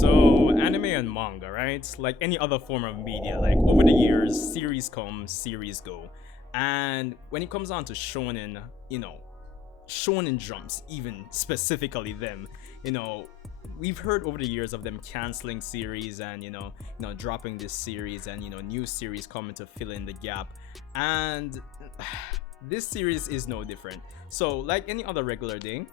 So, anime and manga, right? Like any other form of media, like over the years, series come, series go. And when it comes on to shonen, shonen jumps, even specifically them, you know, we've heard over the years of them canceling series and dropping this series and new series coming to fill in the gap. And this series is no different. So, like any other regular day,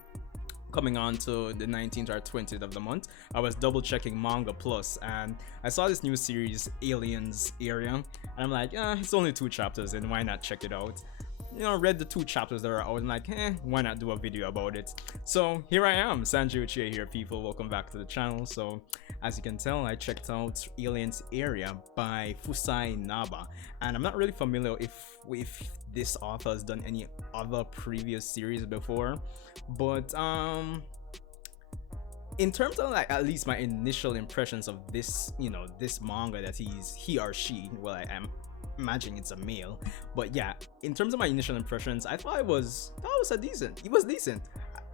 coming on to the 19th or 20th of the month, I was double checking Manga Plus and I saw this new series, Aliens Area, and I'm like, it's only 2 chapters and why not check it out? Read the 2 chapters that are out and like, why not do a video about it? So here I am, Sanjay Uchiha here, people. Welcome back to the channel. So as you can tell, I checked out Aliens Area by Fusai Naba, and I'm not really familiar if this author has done any other previous series before, but in terms of like at least my initial impressions of this this manga that he or she, well, I am imagining it's a male, but yeah, in terms of my initial impressions, I thought it was decent.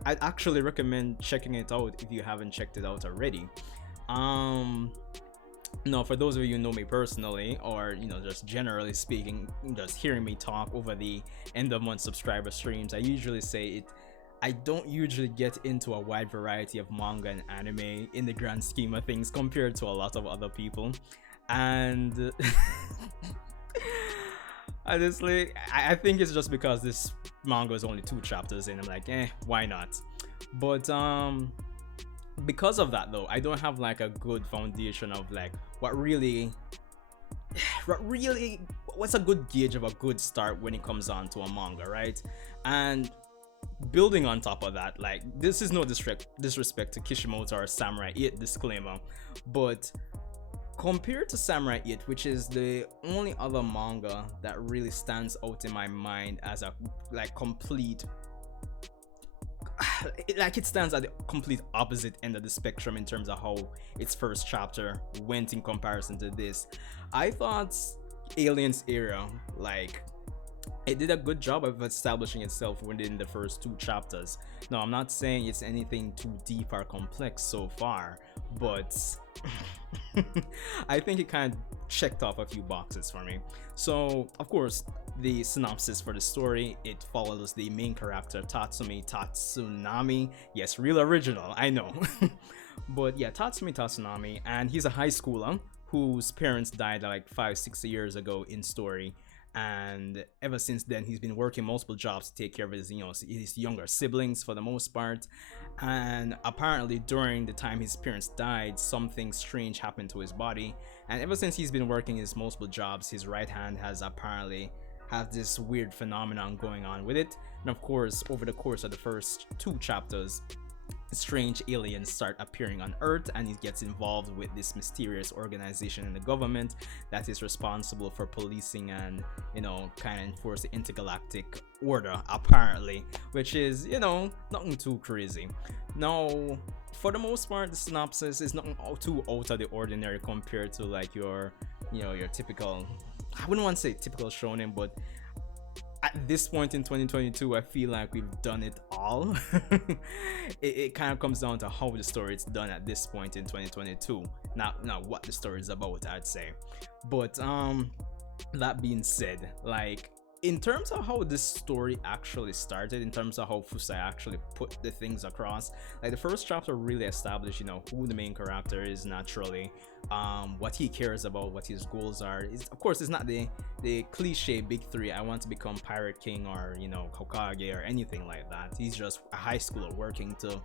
I'd actually recommend checking it out if you haven't checked it out already. No, for those of you who know me personally, or just generally speaking, just hearing me talk over the end of month subscriber streams, I usually say it. I don't usually get into a wide variety of manga and anime in the grand scheme of things compared to a lot of other people, and honestly, I think it's just because this manga is only 2 chapters and I'm like, why not? But because of that though, I don't have like a good foundation of like what's a good gauge of a good start when it comes on to a manga, right? And building on top of that, like, this is no disrespect to Kishimoto or Samurai 8, disclaimer, but compared to Samurai 8, which is the only other manga that really stands out in my mind as a complete it stands at the complete opposite end of the spectrum in terms of how its first chapter went in comparison to this, I thought Aliens Era, like, it did a good job of establishing itself within the first 2 chapters. Now, I'm not saying it's anything too deep or complex so far, but I think it kind of checked off a few boxes for me. So, of course, the synopsis for the story, it follows the main character, Tatsumi Tatsunami. Yes, real original, I know. But yeah, Tatsumi Tatsunami, and he's a high schooler whose parents died like 5-6 years ago in story. And ever since then, he's been working multiple jobs to take care of his younger siblings for the most part. And apparently during the time his parents died, something strange happened to his body, and ever since he's been working his multiple jobs, his right hand has apparently had this weird phenomenon going on with it. And of course, over the course of the first 2 chapters, strange aliens start appearing on Earth, and he gets involved with this mysterious organization in the government that is responsible for policing and kind of enforce the intergalactic order, apparently, which is nothing too crazy. Now, for the most part, the synopsis is nothing too out of the ordinary compared to like your typical, I wouldn't want to say typical shonen, but at this point in 2022, I feel like we've done it all. it kind of comes down to how the story is done at this point in 2022, not what the story is about, I'd say. But that being said, like, in terms of how this story actually started, in terms of how Fusai actually put the things across, like, the first chapter really established who the main character is naturally, what he cares about, what his goals are. Of course, it's not the cliche big three, I want to become Pirate King or Hokage or anything like that. He's just a high schooler working to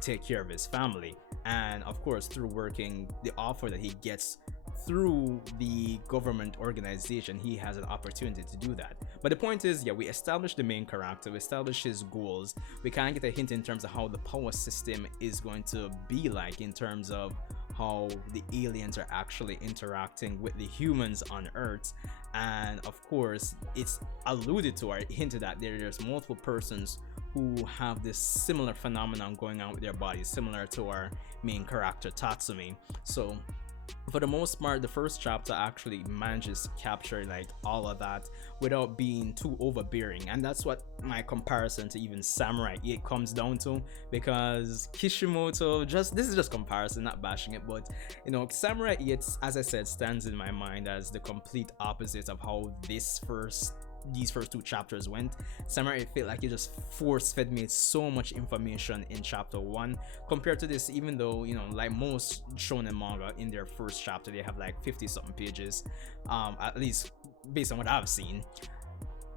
take care of his family, and of course, through working, the offer that he gets through the government organization, he has an opportunity to do that. But the point is, yeah, we established the main character, we established his goals, we kind of get a hint in terms of how the power system is going to be like, in terms of how the aliens are actually interacting with the humans on Earth. And of course, it's alluded to or hinted at there's multiple persons who have this similar phenomenon going on with their bodies, similar to our main character Tatsumi. So for the most part, the first chapter actually manages to capture like all of that without being too overbearing, and that's what my comparison to even Samurai 8 comes down to. Because Kishimoto, just this is just comparison, not bashing it, but you know, Samurai 8, as I said, stands in my mind as the complete opposite of how these first two chapters went. Samurai, it felt like it just force fed me so much information in chapter one compared to this, even though, you know, like most shonen manga, in their first chapter they have like 50 something pages, at least based on what I've seen.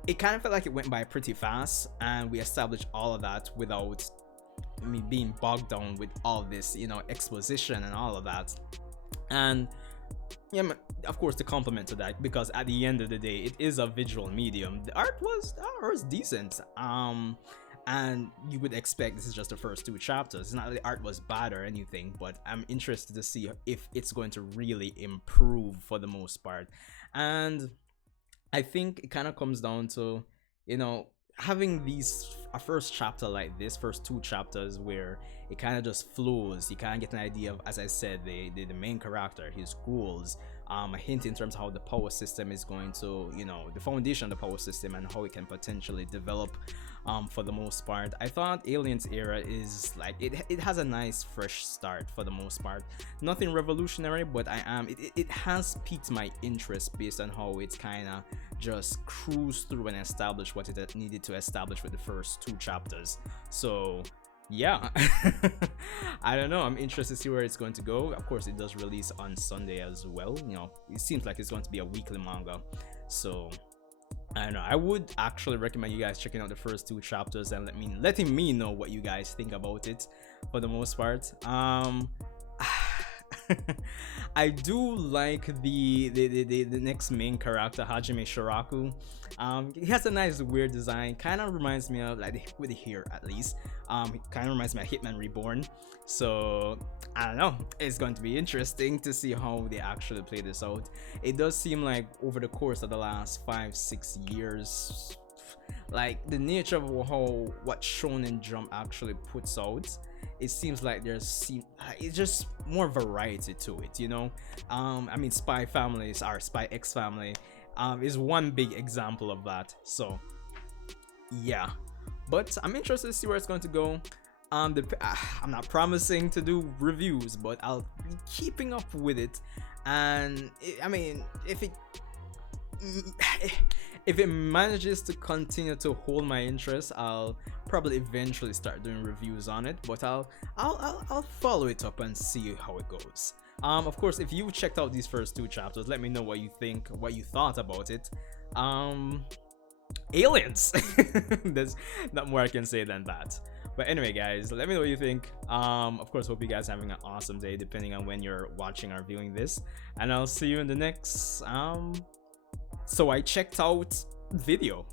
It kind of felt like it went by pretty fast, and we established all of that without me being bogged down with all this, you know, exposition and all of that. And yeah, of course, the compliment to that, because at the end of the day, it is a visual medium. The art was decent, and you would expect this is just the first two chapters. It's not that the art was bad or anything, but I'm interested to see if it's going to really improve for the most part. And I think it kind of comes down to, you know, having a first chapter like this, first two chapters where it kind of just flows. You kind of get an idea of, as I said, the main character, his goals, a hint in terms of how the power system is going to, you know, the foundation of the power system and how it can potentially develop. For the most part, I thought Aliens Era is like it has a nice fresh start for the most part. Nothing revolutionary, but it has piqued my interest based on how it's kind of just cruised through and established what it needed to establish with the first two chapters. So yeah, I don't know, I'm interested to see where it's going to go. Of course, it does release on Sunday as well. You know, it seems like it's going to be a weekly manga, so I don't know. I would actually recommend you guys checking out the first two chapters and letting me know what you guys think about it for the most part. I do like the next main character, Hajime Shiraku. He has a nice weird design. Kind of reminds me of, like, with the hair at least. It kind of reminds me of Hitman Reborn. So I don't know. It's going to be interesting to see how they actually play this out. It does seem like over the course of the last 5-6 years, like the nature of what Shonen Jump actually puts out, it seems like it's just more variety to it, you know. I mean, Spy Families, or Spy X Family, is one big example of that. So yeah, but I'm interested to see where it's going to go. I'm not promising to do reviews, but I'll be keeping up with it. And I mean, if it manages to continue to hold my interest, I'll probably eventually start doing reviews on it. But I'll follow it up and see how it goes. Of course, if you checked out these first two chapters, let me know what you think, what you thought about it. Aliens. There's not more I can say than that. But anyway, guys, let me know what you think. Of course, hope you guys are having an awesome day, depending on when you're watching or viewing this. And I'll see you in the next so I checked out video.